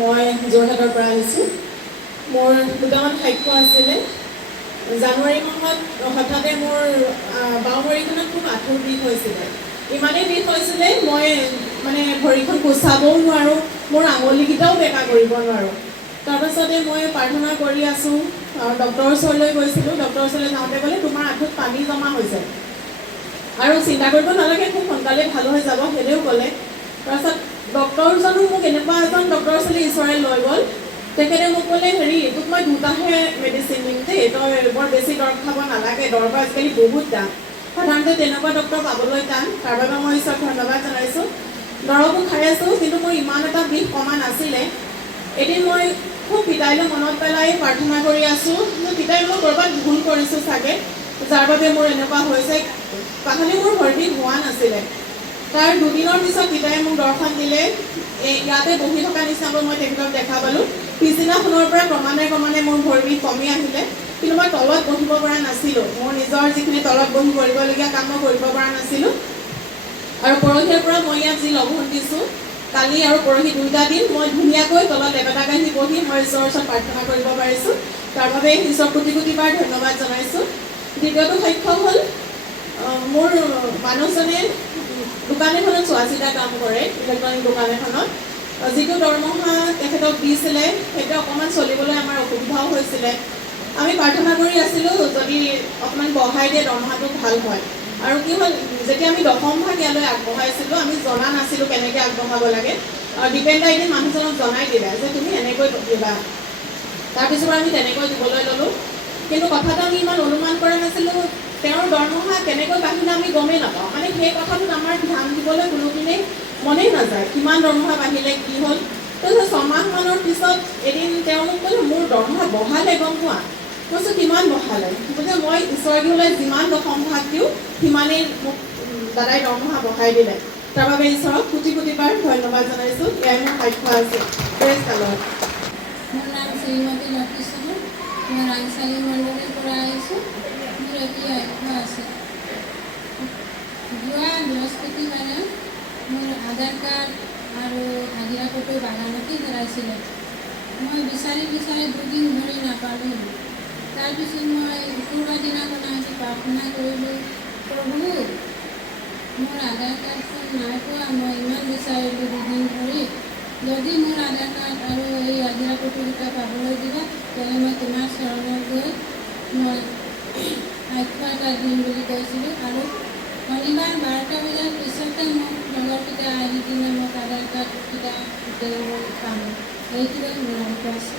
মই যোৰহাটৰ পৰা আহিছোঁ। মোৰ দুটামান সাক্ষ্য আছিলে। জানুৱাৰী মাহত হঠাতে মোৰ বাওঁ ভৰিখনত খুব আঁঠুৰ বিষ হৈছিলে। ইমানেই বিষ হৈছিলে মই মানে ভৰিখন কোচাবও নোৱাৰোঁ, মোৰ আঙুলিকেইটাও বেকা কৰিব নোৱাৰোঁ। তাৰপাছতে মই প্ৰাৰ্থনা কৰি আছোঁ, ডক্টৰৰ ওচৰলৈ গৈছিলোঁ। ডক্টৰৰ ওচৰলৈ যাওঁতে ক'লে তোমাৰ আঁঠুত পানী জমা হৈছে আৰু চিন্তা কৰিব নালাগে, খুব সোনকালে ভাল হৈ যাব, সেইদৰেও ক'লে। তাৰপাছত ডক্টৰজনো মোক এনেকুৱা এজন ডক্টৰৰ ওচৰলৈ ঈশ্বৰে লৈ গ'ল। তেখেতে মোক ক'লে, তোক মই দুটাহে মেডিচিন দিম দেই, তই বৰ বেছি দৰৱ খাব নালাগে, দৰৱৰ আজিকালি বহুত দাম, সাধাৰণতে তেনেকুৱা ডক্টৰ পাবলৈ টান। তাৰ বাবে মই ঈশ্বৰক ধন্যবাদ জনাইছোঁ। দৰৱো খাই আছোঁ, কিন্তু মোৰ ইমান এটা বিষ কমা নাছিলে। এদিন মই খুব পিতাইলৈ মনত পেলাই প্ৰাৰ্থনা কৰি আছোঁ, পিতাই মই ক'ৰবাত ভুল কৰিছোঁ চাগে, যাৰ বাবে মোৰ এনেকুৱা হৈছে। কাহানি মোৰ ভৰি বিষ হোৱা নাছিলে। তাৰ দুদিনৰ পিছত পিতাই মোক দৰ্শন দিলে। ইয়াতে বহি থকা নিচিনাকৈ মই তেখেতক দেখা পালোঁ। পিছদিনাখনৰ পৰা ক্ৰমান্বয়ে মোৰ ভৰি বিষ কমি আহিলে, কিন্তু মই তলত বহিব পৰা নাছিলোঁ। মোৰ নিজৰ যিখিনি তলত বহি কৰিবলগীয়া কাম মই কৰিব পৰা নাছিলোঁ। আৰু পৰহিৰ পৰা মই ইয়াত যি লঘোণ দিছোঁ, কালি আৰু পৰহি 2টা দিন মই ধুনীয়াকৈ তলত এবেটা কাঢ়ি বহি মই ঈশ্বৰৰ ওচৰত প্ৰাৰ্থনা কৰিব পাৰিছোঁ। তাৰ বাবে ঈশ্বৰক কোটি কোটি বাৰ ধন্যবাদ জনাইছোঁ। দ্বিতীয়টো সাক্ষ্য হ'ল, মোৰ মানুহজনে দোকান এখনত চোৱা চিতা কাম কৰে, ইলেক্ট্ৰনিক দোকান এখনত। যিটো দৰমহা তেখেতক দিছিলে, সেইটো অকণমান চলিবলৈ আমাৰ অসুবিধাও হৈছিলে। আমি প্ৰাৰ্থনা কৰি আছিলোঁ, যদি অকণমান বঢ়াই দিয়ে দৰমহাটো ভাল হয়। আৰু কি হ'ল, যেতিয়া আমি দশম ভাগ ইয়ালৈ আগবঢ়াইছিলোঁ, আমি জনা নাছিলোঁ কেনেকৈ আগবঢ়াব লাগে। দীপেন দাই এদিন মানুহজনক জনাই দিলে যে তুমি এনেকৈ দিবা। তাৰপিছত আমি তেনেকৈ দিবলৈ ল'লোঁ। কিন্তু কথাটো আমি ইমান অনুমান কৰা নাছিলোঁ। তেওঁৰ দৰমহা কেনেকৈ বাঢ়িলে আমি গমেই নাপাওঁ। মানে সেই কথাটোত আমাৰ ধ্যান দিবলৈ কোনোদিনেই মনেই নাযায়, কিমান দৰমহা বাঢ়িলে কি হ'ল। তাৰপিছত 6 মাহমানৰ পিছত এদিন তেওঁ মোক ক'লে, মোৰ দৰমহা বঢ়ালে গম পোৱা। কৈছোঁ কিমান বঢ়ালে? গতিকে মই ঈশ্বৰলৈ যিমান দশম ভাগ দিওঁ, সিমানেই মোক দাদাই দৰমহা বঢ়াই দিলে। তাৰ বাবে ঈশ্বৰক কোটি কোটি বাৰ ধন্যবাদ জনাইছোঁ। এয়াই মোৰ সাক্ষ্য আছে। Praise the lord. মোৰ নাম শ্ৰীমতী লক্ষী চহৰ, মই ৰাংচালি মণ্ডলীৰ পৰা আহিছোঁ। মোৰ এটি সাক্ষ্য আছে। যোৱা বৃহস্পতিবাৰে মোৰ আধাৰ কাৰ্ড আৰু হাজিৰা ফটো বাগানতে হেৰাইছিলে। মই বিচাৰি 2 দিন ধৰি নাপালোঁ। তাৰপিছত মই শুকুৰবাৰ দিনাখন আহি প্ৰাৰ্থনা কৰিলোঁ, প্ৰভু মোৰ আধাৰ কাৰ্ডখন নাই পোৱা, মই ইমান বিচাৰিলোঁ 2 দিন ধৰি। যদি মোৰ আধাৰ কাৰ্ড আৰু এই হাজিৰা ফটোকেইটা পাবলৈ দিবা, তেতিয়াহ'লে মই তোমাৰ চৰণত গৈ মই সাক্ষ্য এটা দিম বুলি কৈছিলোঁ। আৰু শনিবাৰ 12টা বজাৰ পিছতে মোক লগৰকেইটা আহি কিনে মোক আধাৰ কাৰ্ডকেইটা গোটেইবোৰ পাম। এইটোৱে মোৰ সাক্ষ্য আছে।